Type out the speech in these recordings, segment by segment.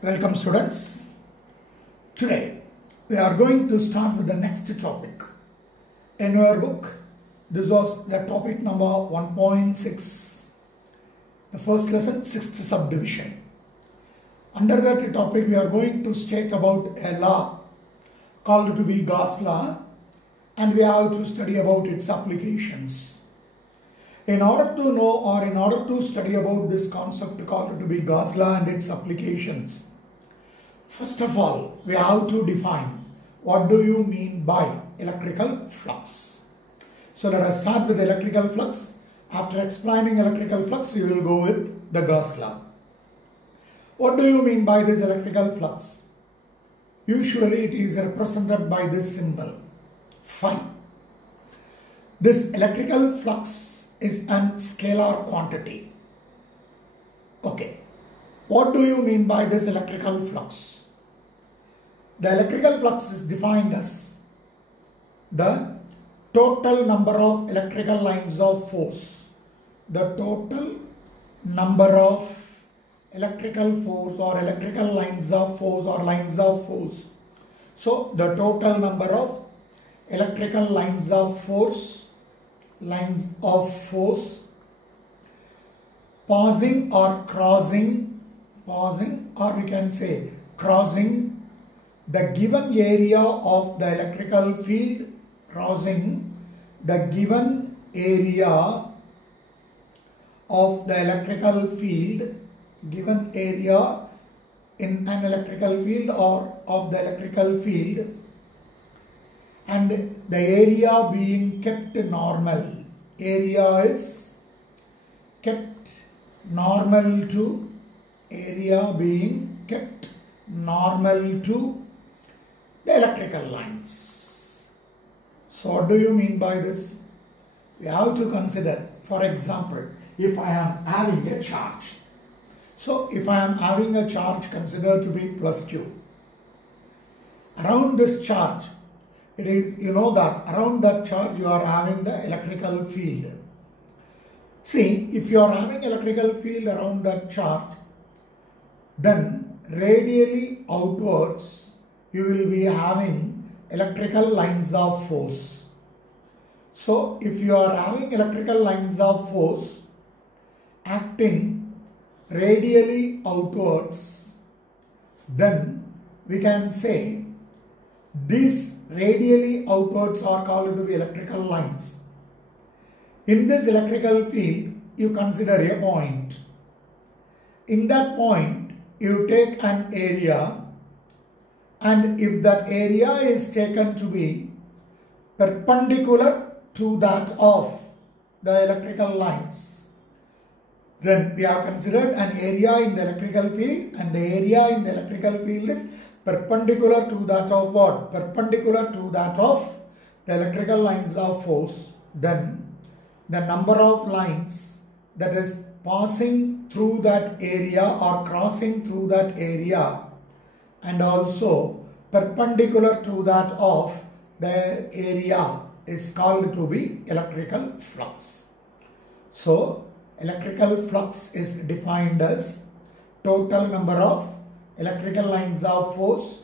Welcome students. Today we are going to start with the next topic. In your book, this was the topic number 1.6. The first lesson, 6th subdivision. Under that topic we are going to state about a law called to be Gauss law, and we have to study about its applications. In order to know or in order to study about this concept called to be Gauss law and its applications, first of all, we have to define what do you mean by electrical flux. So let us start with electrical flux. After explaining electrical flux, we will go with the Gauss law. What do you mean by this electrical flux? Usually it is represented by this symbol, phi. This electrical flux is an scalar quantity. Okay. What do you mean by this electrical flux? The electrical flux is defined as the total number of electrical lines of force. The total number of electrical force or electrical lines of force or lines of force. So the total number of electrical lines of force passing or crossing the given area of the electrical field, crossing the given area of the electrical field, given area in an electrical field or of the electrical field, and the area being kept normal. Area is kept normal to, area being kept normal to the electrical lines. So what do you mean by this? We have to consider, for example, if I am having a charge. So if I am having a charge considered to be plus Q. Around this charge, it is, you know that around that charge you are having the electrical field. See, if you are having electrical field around that charge, then radially outwards you will be having electrical lines of force. So if you are having electrical lines of force acting radially outwards, then we can say these radially outwards are called to be electrical lines. In this electrical field, you consider a point. In that point, you take an area, and if that area is taken to be perpendicular to that of the electrical lines, then we have considered an area in the electrical field, and the area in the electrical field is perpendicular to that of what? Perpendicular to that of the electrical lines of force. Then the number of lines that is passing through that area or crossing through that area and also perpendicular to that of the area is called to be electrical flux. So electrical flux is defined as total number of electrical lines of force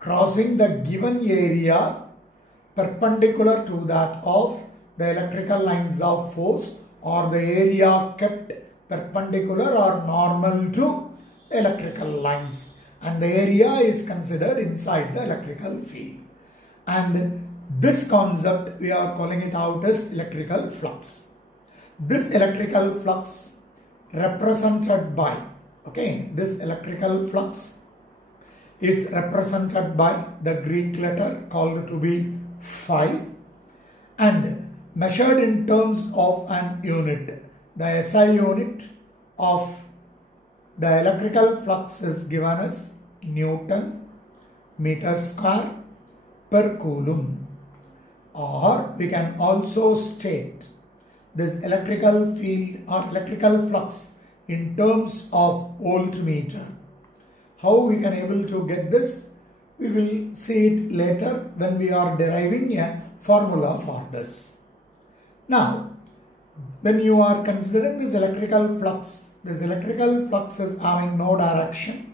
crossing the given area perpendicular to that of the electrical lines of force, or the area kept perpendicular or normal to electrical lines, and the area is considered inside the electrical field. And this concept we are calling it out as electrical flux. This electrical flux represented by, this electrical flux is represented by the Greek letter called to be phi, and measured in terms of an unit. The SI unit of the electrical flux is given as Newton meter square per coulomb. Or we can also state this electrical field or electrical flux in terms of voltmeter. How we can able to get this? We will see it later when we are deriving a formula for this. Now, when you are considering this electrical flux is having no direction.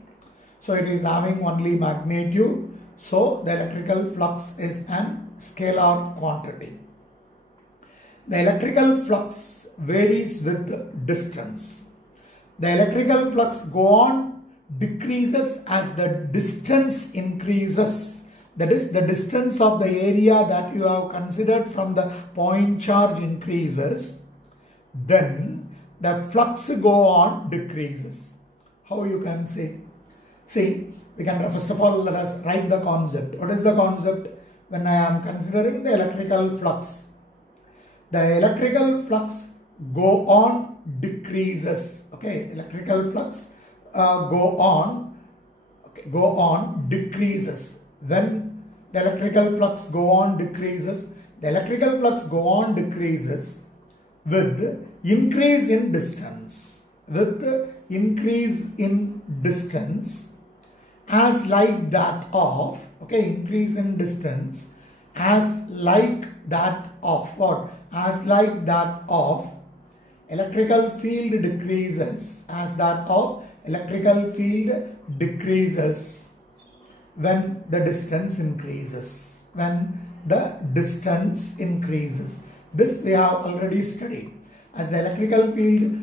So it is having only magnitude. So the electrical flux is an scalar quantity. The electrical flux varies with distance. The electrical flux decreases as the distance increases. That is, the distance of the area that you have considered from the point charge increases. Then the flux decreases. How you can say? See, we can first of all let us write the concept. What is the concept? When I am considering the electrical flux, the electrical flux decreases. Okay, electrical flux decreases. When the electrical flux decreases, the electrical flux decreases with increase in distance. With increase in distance as like that of, okay, increase in distance as like that of what? As like that of electrical field decreases, as that of electrical field decreases when the distance increases. When the distance increases. This we have already studied. As the electrical field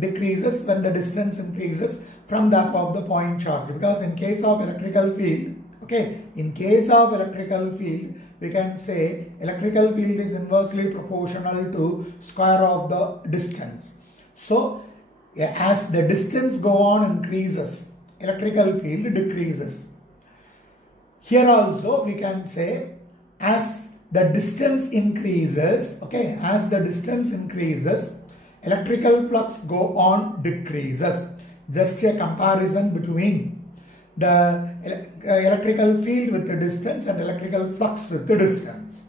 decreases when the distance increases from that of the point charge. Because in case of electrical field, okay, in case of electrical field, we can say electrical field is inversely proportional to square of the distance. So, as the distance increases, electrical field decreases. Here also we can say as the distance increases, okay, as the distance increases, electrical flux decreases. Just a comparison between the electrical field with the distance and electrical flux with the distance.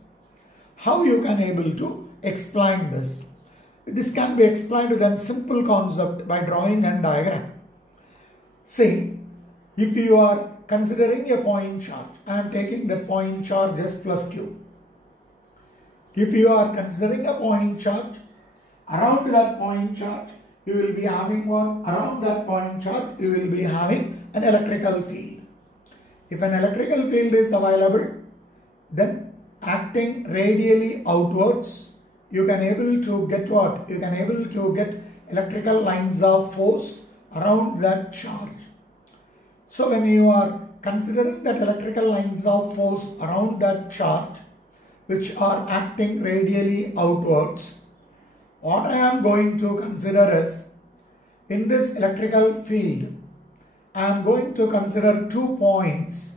How you can able to explain this? This can be explained with a simple concept by drawing a diagram. See, if you are considering a point charge, I am taking the point charge as plus Q. If you are considering a point charge, around that point charge, you will be having what? Around that point charge, you will be having an electrical field. If an electrical field is available, then acting radially outwards, you can able to get what? You can able to get electrical lines of force around that charge. So when you are considering that electrical lines of force around that charge, which are acting radially outwards, what I am going to consider is, in this electrical field, I am going to consider 2 points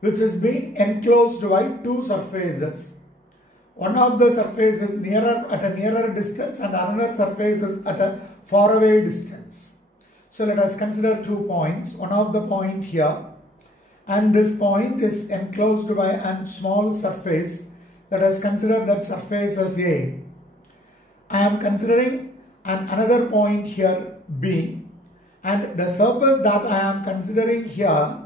which is being enclosed by 2 surfaces. One of the surface is at a nearer distance and another surface is at a faraway distance. So let us consider 2 points. One of the point here, and this point is enclosed by a small surface. Let us consider that surface as A. I am considering another point here B, and the surface that I am considering here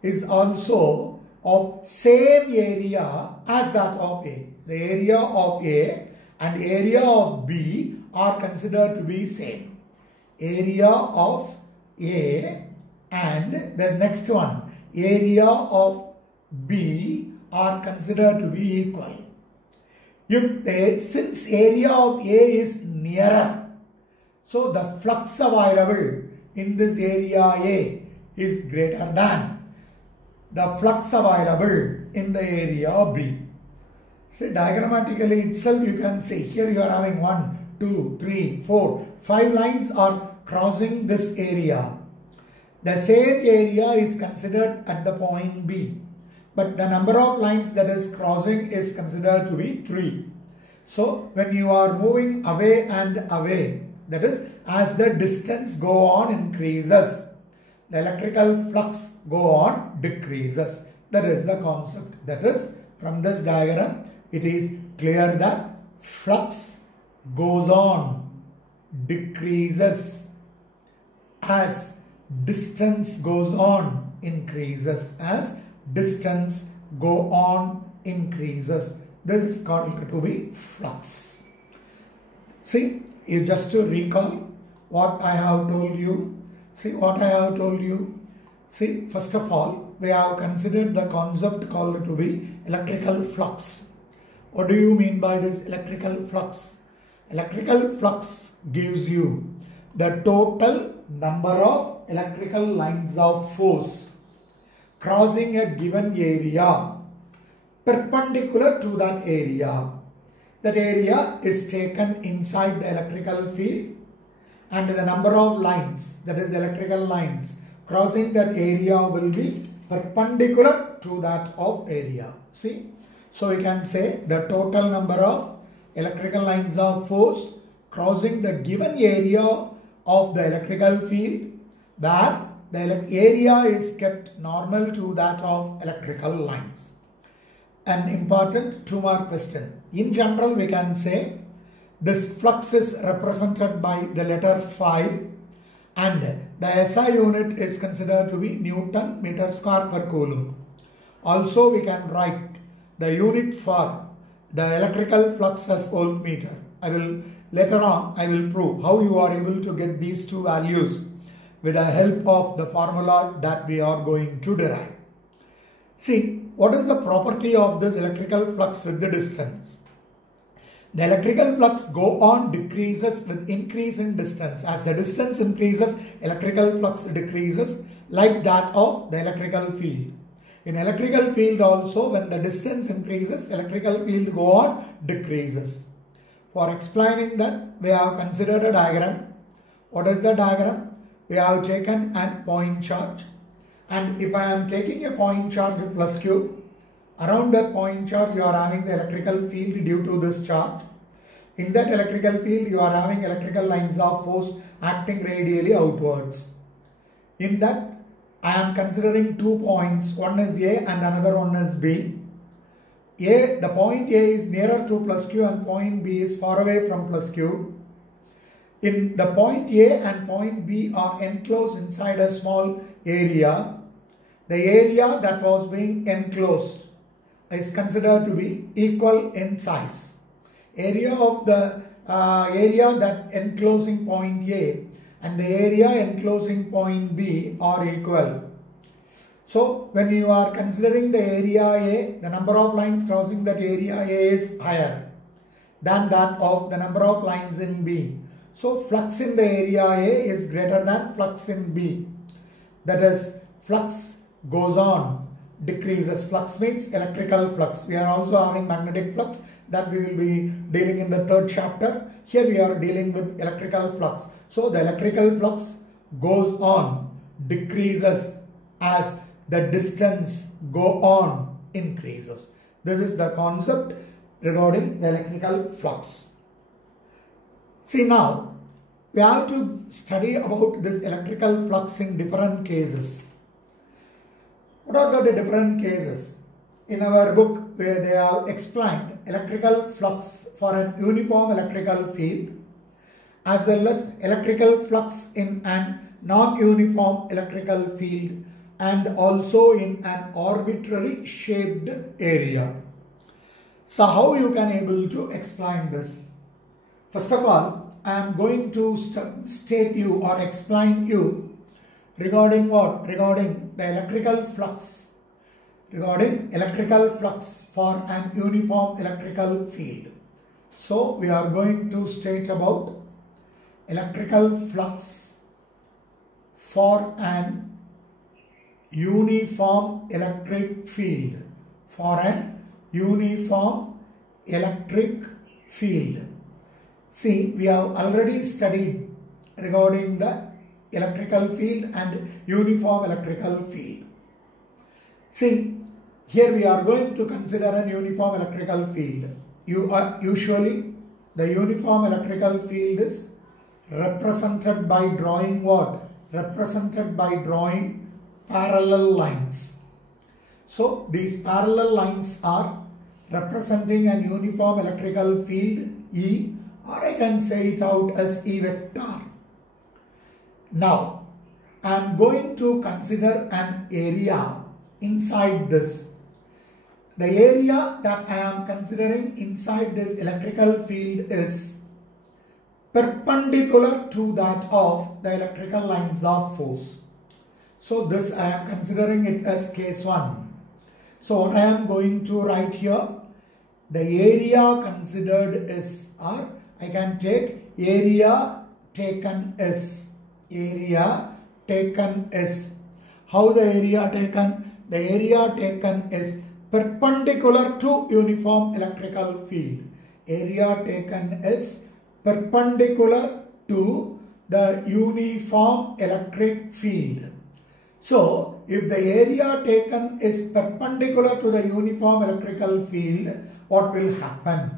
is also of same area as that of A. The area of A and area of B are considered to be same. Area of A and the next one, area of B are considered to be equal. Since area of A is nearer, so the flux available in this area A is greater than the flux available in the area B. See, diagrammatically itself you can see, here you are having 1, 2, 3, 4, 5 lines are crossing this area. The same area is considered at the point B, but the number of lines that is crossing is considered to be 3. So when you are moving away and away, that is, as the distance increases, the electrical flux decreases. That is the concept. That is, from this diagram, it is clear that flux decreases as distance increases. As distance increases. This is called to be flux. See, just to recall what I have told you. See what I have told you. See, first of all, we have considered the concept called to be electrical flux. What do you mean by this electrical flux? Electrical flux gives you the total number of electrical lines of force crossing a given area perpendicular to that area. That area is taken inside the electrical field, and the number of lines, that is electrical lines, crossing that area will be perpendicular to that of area. See, so we can say the total number of electrical lines of force crossing the given area of the electrical field, where the area is kept normal to that of electrical lines. An important 2-mark question. In general, we can say this flux is represented by the letter phi, and the SI unit is considered to be Newton meter square per coulomb. Also, we can write the unit for the electrical flux as voltmeter. Later on I will prove how you are able to get these two values with the help of the formula that we are going to derive. See, what is the property of this electrical flux with the distance? The electrical flux go on decreases with increase in distance. As the distance increases, electrical flux decreases, like that of the electrical field. In electrical field also, when the distance increases, electrical field go on decreases. For explaining that, we have considered a diagram. What is the diagram? We have taken a point charge, and if I am taking a point charge plus Q, around that point charge you are having the electrical field due to this charge. In that electrical field you are having electrical lines of force acting radially outwards. In that I am considering 2 points, one is A and another one is B. The point A is nearer to plus Q and point B is far away from plus Q. In the point A and point B are enclosed inside a small area. The area that was being enclosed is considered to be equal in size. Area of the area that enclosing point A and the area enclosing point B are equal. So when you are considering the area A, the number of lines crossing that area A is higher than that of the number of lines in B. So flux in the area A is greater than flux in B. That is, flux goes on, decreases. Flux means electrical flux. We are also having magnetic flux that we will be dealing in the 3rd chapter. Here we are dealing with electrical flux. So the electrical flux goes on, decreases as the distance go on increases. This is the concept regarding the electrical flux. See, now we have to study about this electrical flux in different cases. What are the different cases? In our book, where they have explained electrical flux for an uniform electrical field, as well as electrical flux in an non-uniform electrical field, and also in an arbitrary shaped area. So how you can able to explain this? First of all, I am going to state you or explain you regarding what? Regarding the electrical flux. Regarding electrical flux for an uniform electrical field. So we are going to state about electrical flux for an uniform electric field. For an uniform electric field. See, we have already studied regarding the electrical field and uniform electrical field. See, here we are going to consider an uniform electrical field. Usually, the uniform electrical field is represented by drawing what? Represented by drawing parallel lines. So, these parallel lines are representing an uniform electrical field E, or I can say it out as E vector. Now, I am going to consider an area inside this. The area that I am considering inside this electrical field is perpendicular to that of the electrical lines of force. So this I am considering it as case 1. So what I am going to write here, the area considered is, or I can take area taken is. Area taken is. How the area taken? The area taken is perpendicular to uniform electrical field. Area taken is perpendicular to the uniform electric field. So, if the area taken is perpendicular to the uniform electrical field, what will happen?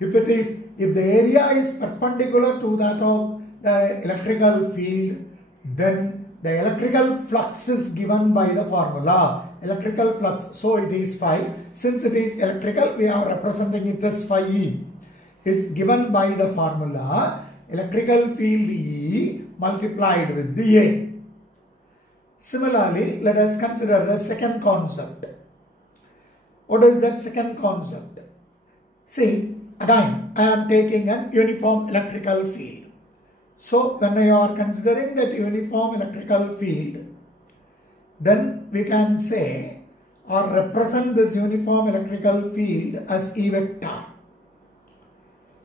If the area is perpendicular to that of the electrical field, then the electrical flux is given by the formula. Electrical flux, so it is phi. Since it is electrical, we are representing it as phi E. Is given by the formula electrical field E multiplied with the A. Similarly, let us consider the second concept. What is that second concept? See, again, I am taking an uniform electrical field. So, when we are considering that uniform electrical field, then we can say or represent this uniform electrical field as E vector.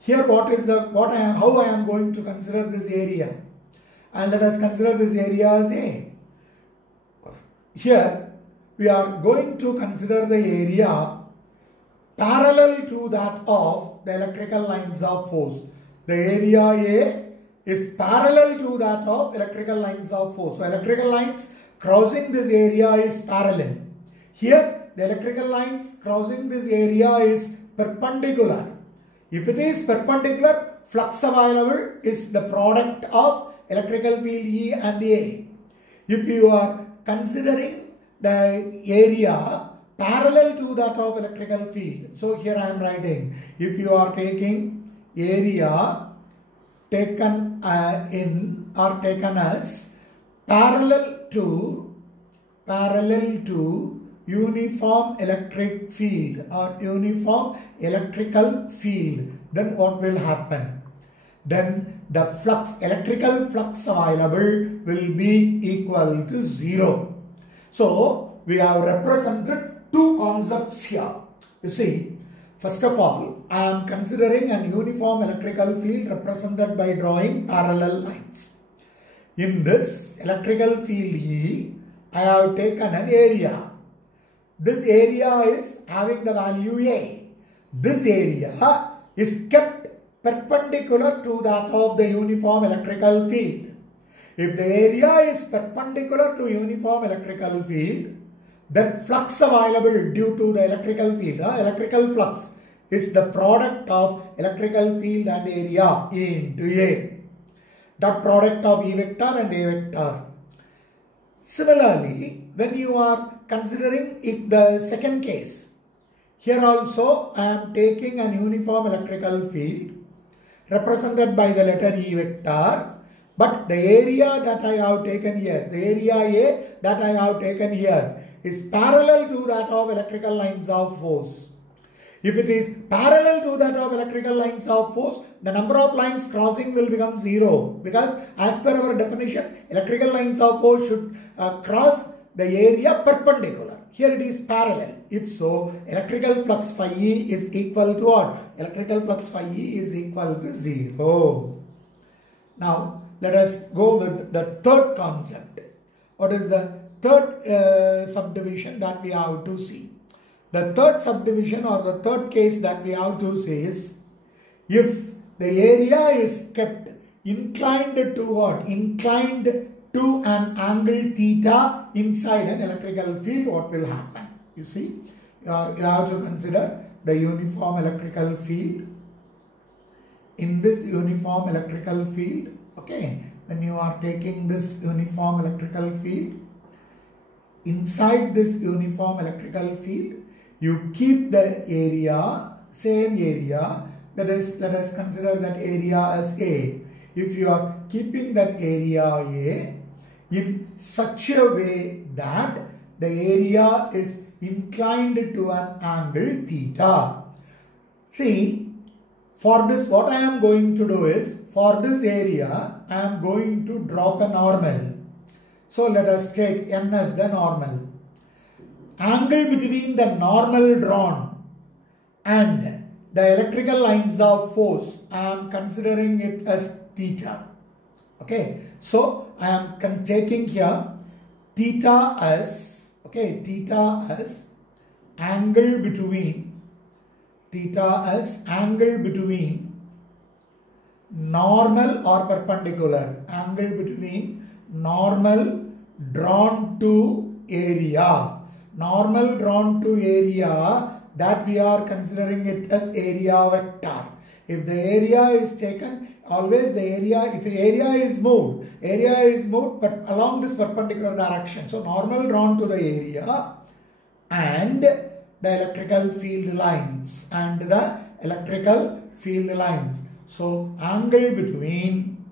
Here, how I am going to consider this area? And let us consider this area as A. Here, we are going to consider the area parallel to that of the electrical lines of force. The area A is parallel to that of electrical lines of force. So, electrical lines crossing this area is parallel. Here, the electrical lines crossing this area is perpendicular. If it is perpendicular, flux available is the product of electrical field E and A. If you are considering the area parallel to that of electrical field, so here I am writing, if you are taking area taken in or taken as parallel to uniform electric field or uniform electrical field, then what will happen? Then the flux, electrical flux available will be equal to 0. So, we have represented two concepts here. You see, first of all, I am considering an uniform electrical field represented by drawing parallel lines. In this electrical field E, I have taken an area. This area is having the value A. This area is kept perpendicular to that of the uniform electrical field. If the area is perpendicular to uniform electrical field, then flux available due to the electrical field, electrical flux is the product of electrical field and area E into A. Dot product of E vector and A vector. Similarly, when you are considering the second case, here also I am taking an uniform electrical field represented by the letter E vector, but the area that I have taken here, the area A that I have taken here is parallel to that of electrical lines of force. If it is parallel to that of electrical lines of force, the number of lines crossing will become 0, because as per our definition, electrical lines of force should cross the area perpendicular. Here it is parallel. If so, electrical flux phi E is equal to what? Electrical flux phi E is equal to 0. Now, let us go with the third concept. What is the third subdivision that we have to see? The third subdivision or the third case that we have to see is, if the area is kept inclined to what? Inclined to an angle theta inside an electrical field, what will happen? You see, you have to consider the uniform electrical field. In this uniform electrical field, okay, when you are taking this uniform electrical field, inside this uniform electrical field, you keep the area, same area, that is, let us consider that area as A. If you are keeping that area A in such a way that the area is inclined to an angle theta. See, for this, what I am going to do is, for this area, I am going to drop a normal. So let us take n as the normal. Angle between the normal drawn and the electrical lines of force, I am considering it as theta. Okay, so I am taking here theta as, okay, theta as angle between, normal or perpendicular, angle between normal drawn to area. Normal drawn to area, that we are considering it as area vector. If the area is taken, always the area, if the area is moved but along this perpendicular direction. So normal drawn to the area and the electrical field lines, So angle between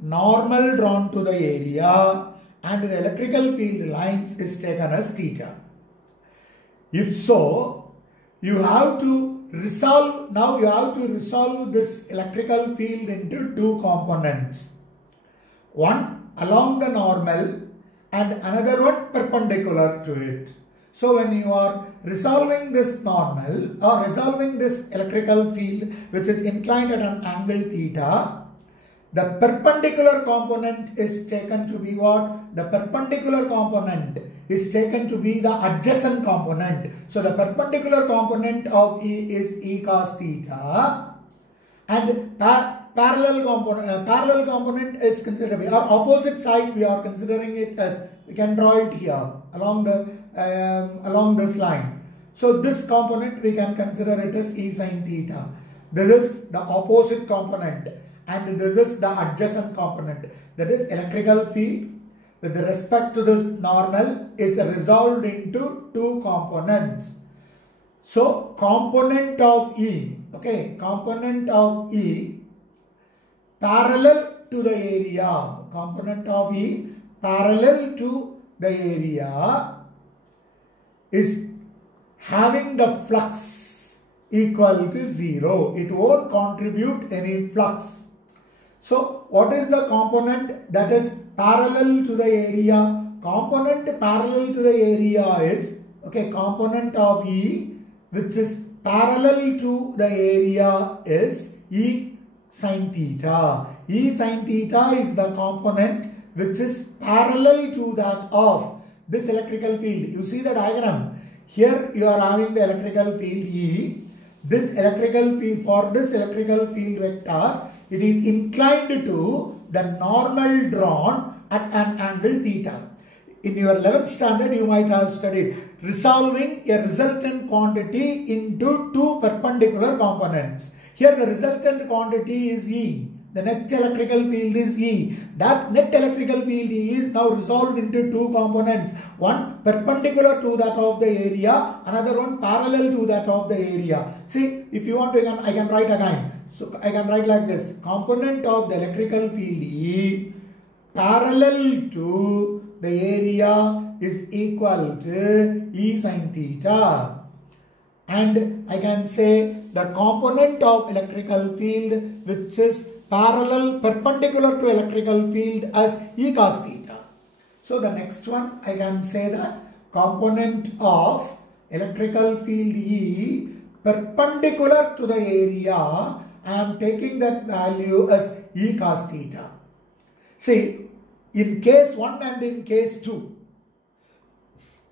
normal drawn to the area and the electrical field lines is taken as theta. If so, you have to resolve this electrical field into two components. One along the normal and another one perpendicular to it. So when you are resolving this normal or resolving this electrical field which is inclined at an angle theta, the perpendicular component is taken to be what? The perpendicular component is taken to be the adjacent component. So the perpendicular component of E is E cos theta, and parallel component is considered to be, or opposite side we are considering it as, we can draw it here along this line. So this component we can consider it as E sin theta. This is the opposite component and this is the adjacent component. That is, electrical field with respect to this normal is resolved into two components. So component of E, okay, component of E parallel to the area, component of E parallel to the area is having the flux equal to 0. It won't contribute any flux. So what is the component that is parallel to the area? Component parallel to the area is, okay, component of E which is parallel to the area is E sin theta. E sin theta is the component which is parallel to that of this electrical field. You see the diagram. Here you are having the electrical field E. This electrical field, for this electrical field vector, it is inclined to the normal drawn at an angle theta. In your 11th standard, you might have studied resolving a resultant quantity into two perpendicular components. Here the resultant quantity is E. The net electrical field is E. That net electrical field E is now resolved into two components. One perpendicular to that of the area, another one parallel to that of the area. See, if you want to, I can write again. So I can write like this. Component of the electrical field E parallel to the area is equal to E sin theta. And I can say the component of electrical field which is perpendicular to electrical field as E cos theta. So the next one, I can say that component of electrical field E perpendicular to the area, I am taking that value as E cos theta. See, in case 1 and in case 2,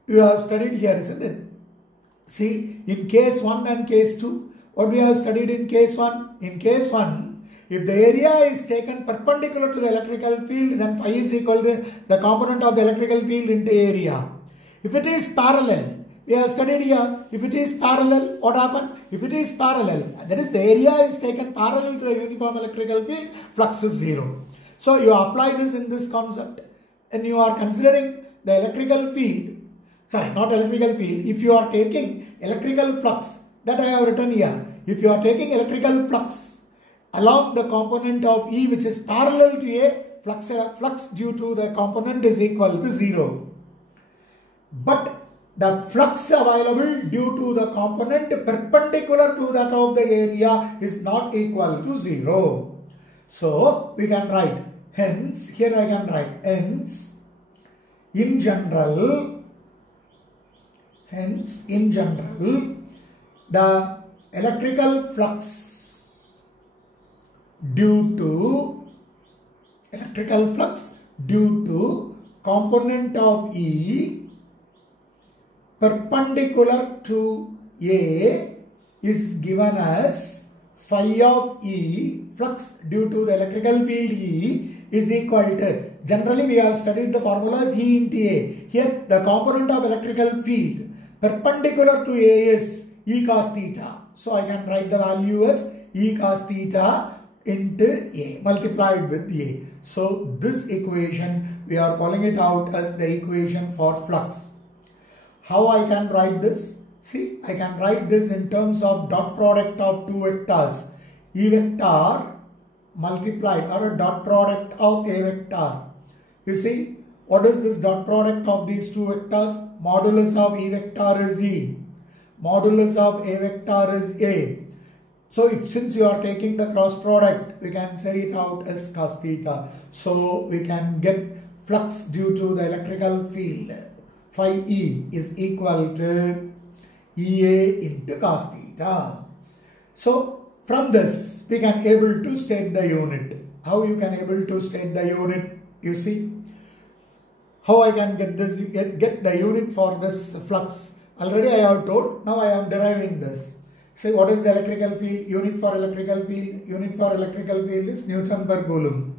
you have studied here, isn't it? See, in case 1 and case 2, what we have studied in case 1? In case 1, if the area is taken perpendicular to the electrical field, then phi is equal to the component of the electrical field into area. If it is parallel, we have studied here, if it is parallel, what happens? If it is parallel, that is the area is taken parallel to the uniform electrical field, flux is 0. So you apply this in this concept and you are considering the electrical field, sorry, not electrical field, if you are taking electrical flux, that I have written here, if you are taking electrical flux along the component of E which is parallel to A, flux due to the component is equal to 0. But the flux available due to the component perpendicular to that of the area is not equal to 0. So we can write, hence, here I can write, hence in general, hence in general, the electrical flux due to component of E perpendicular to A is given as phi of E, flux due to the electrical field E is equal to, generally we have studied the formulas E into A. Here the component of electrical field perpendicular to A is E cos theta. So I can write the value as E cos theta into A multiplied with A. So this equation we are calling it out as the equation for flux. How I can write this? See, I can write this in terms of dot product of two vectors, E vector multiplied, or a dot product of A vector. You see, what is this dot product of these two vectors? Modulus of E vector is E. Modulus of A vector is A. So since you are taking the cross product, we can say it out as cos theta. So we can get flux due to the electrical field phi E is equal to EA into cos theta. So from this we can able to state the unit. How you can able to state the unit? You see, how I can get this, get the unit for this flux. Already I have told, now I am deriving this. See, what is the electrical field? Unit for electrical field. Unit for electrical field is Newton per Coulomb.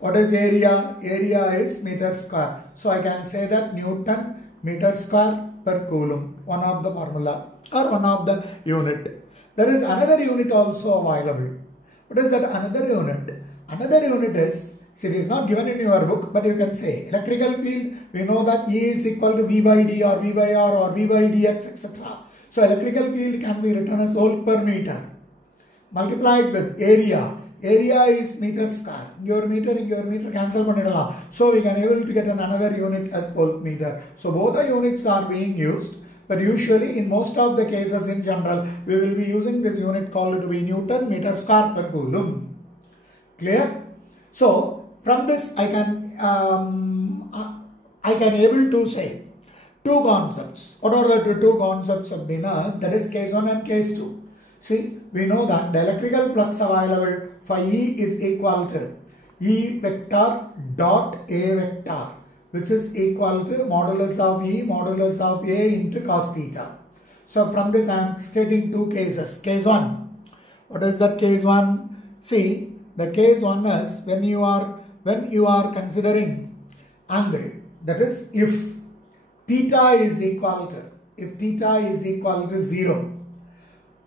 What is area? Area is meter square. So I can say that Newton meter square per Coulomb, one of the formula or one of the unit. There is another unit also available. What is that another unit? Another unit is, see, it is not given in your book, but you can say electrical field, we know that E is equal to V by D or V by R or V by dx, etc. So electrical field can be written as volt per meter multiplied with area. Area is meter square. Your meter cancel pannidala. So we can able to get another unit as volt meter. So both the units are being used, but usually in most of the cases in general we will be using this unit called to be Newton meter square per Coulomb. Clear? So from this I can able to say two concepts. What are the two concepts of Bina? That is case 1 and case 2. See, we know that the electrical flux available phi E is equal to E vector dot A vector, which is equal to modulus of E modulus of A into cos theta. So from this I am stating two cases. Case 1. What is that case 1? See, the case 1 is when you are considering angle, that is if theta is equal to 0.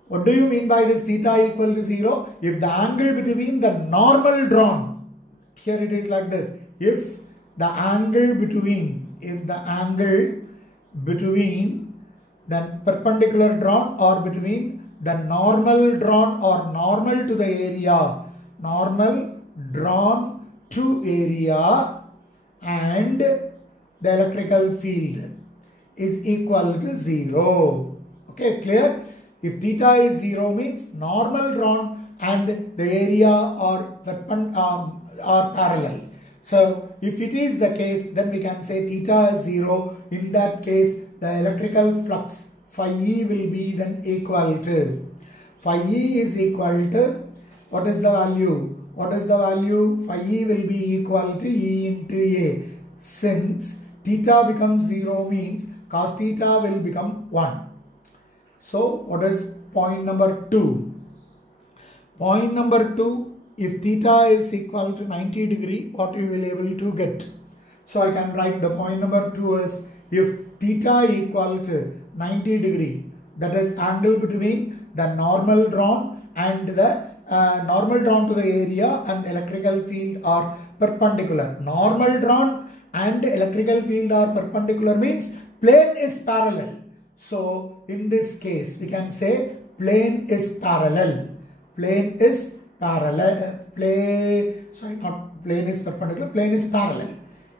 What do you mean by this theta equal to 0? If the angle between the normal drawn, here it is like this, if the angle between the perpendicular drawn or between the normal drawn or normal to the area, normal drawn to area and the electrical field is equal to 0. Okay, clear? If theta is 0 means normal drawn and the area are parallel. So if it is the case, then we can say theta is 0. In that case, the electrical flux phi E will be then equal to, phi E is equal to, what is the value? What is the value? Phi E will be equal to E into A. Since theta becomes 0 means cos theta will become 1. So what is point number 2? Point number 2, if theta is equal to 90 degree, what you will able to get? So I can write the point number 2 as if theta equal to 90 degree, that is angle between the normal drawn and the normal drawn to the area and electrical field are perpendicular. Normal drawn and electrical field are perpendicular means plane is parallel. So in this case we can say plane is parallel. Plane is parallel. Plane is perpendicular. Plane is parallel.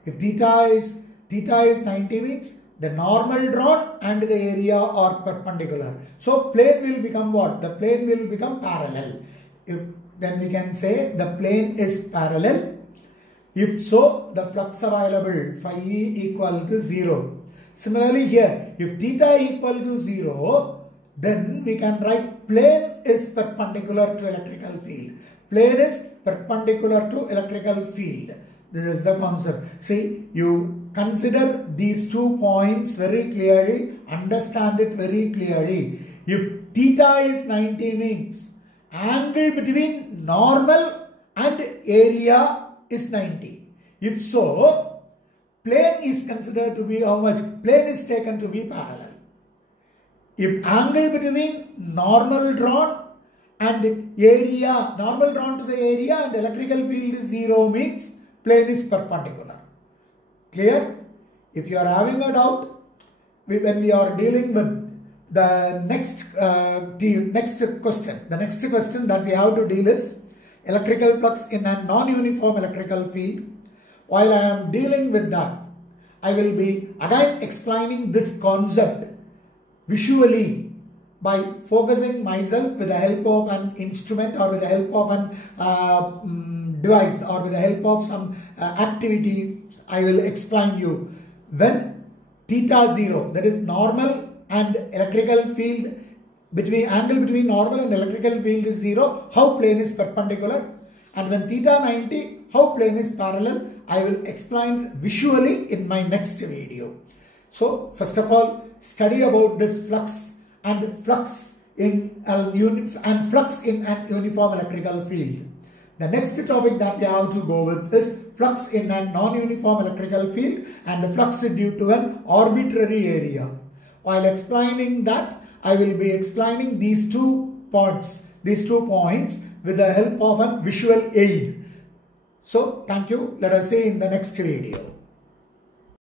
If theta is 90 means the normal drawn and the area are perpendicular. So plane will become what? The plane will become parallel. If then we can say the plane is parallel. If so, the flux available phi E equal to 0. Similarly here, if theta equal to 0, then we can write plane is perpendicular to electrical field. Plane is perpendicular to electrical field. This is the concept. See, you consider these 2 points very clearly, understand it very clearly. If theta is 90 means angle between normal and area is 90. If so, plane is considered to be how much? Plane is taken to be parallel. If angle between normal drawn and area, normal drawn to the area and electrical field is 0 means plane is perpendicular. Clear? If you are having a doubt, when we are dealing with the next question, the next question that we have to deal is electrical flux in a non-uniform electrical field. While I am dealing with that, I will be again explaining this concept visually by focusing myself with the help of an instrument or with the help of an device or with the help of some activity. I will explain you when theta 0, that is normal and electrical field angle between normal and electrical field is 0, how plane is perpendicular, and when theta 90, how plane is parallel. I will explain visually in my next video. So first of all, study about this flux and flux in an uniform electrical field. The next topic that we have to go with is flux in a non-uniform electrical field and the flux due to an arbitrary area. While explaining that, I will be explaining these 2 points with the help of a visual aid. So, thank you. Let us see in the next video.